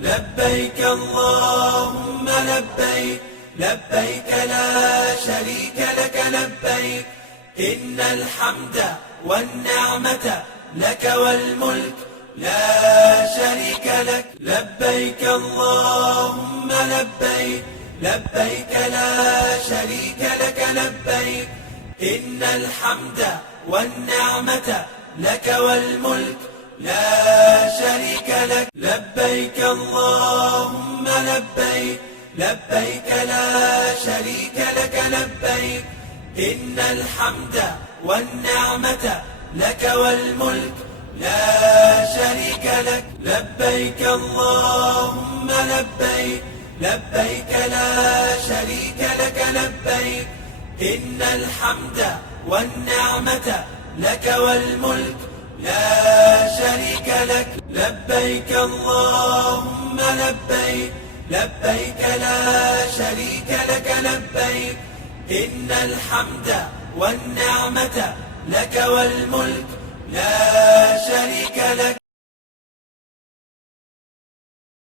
لبيك اللهم لبيك، لبيك لا شريك لك لبيك، إن الحمد والنعمة لك والملك لا شريك لك. لبيك اللهم لبيك، لبيك لا شريك لك لبيك، إن الحمد والنعمة لك والملك لا شريك لك. لبيك اللهم لبيك، لبيك لا شريك لك لبيك، إن الحمد والنعمة لك والملك لا شريك لك. لبيك اللهم لبيك، لبيك لا شريك لك لبيك، إن الحمد والنعمة لك والملك لا شريك لك. لبيك اللهم لبيك، لبيك لا شريك لك لبيك، إن الحمد والنعمة لك والملك لا شريك لك.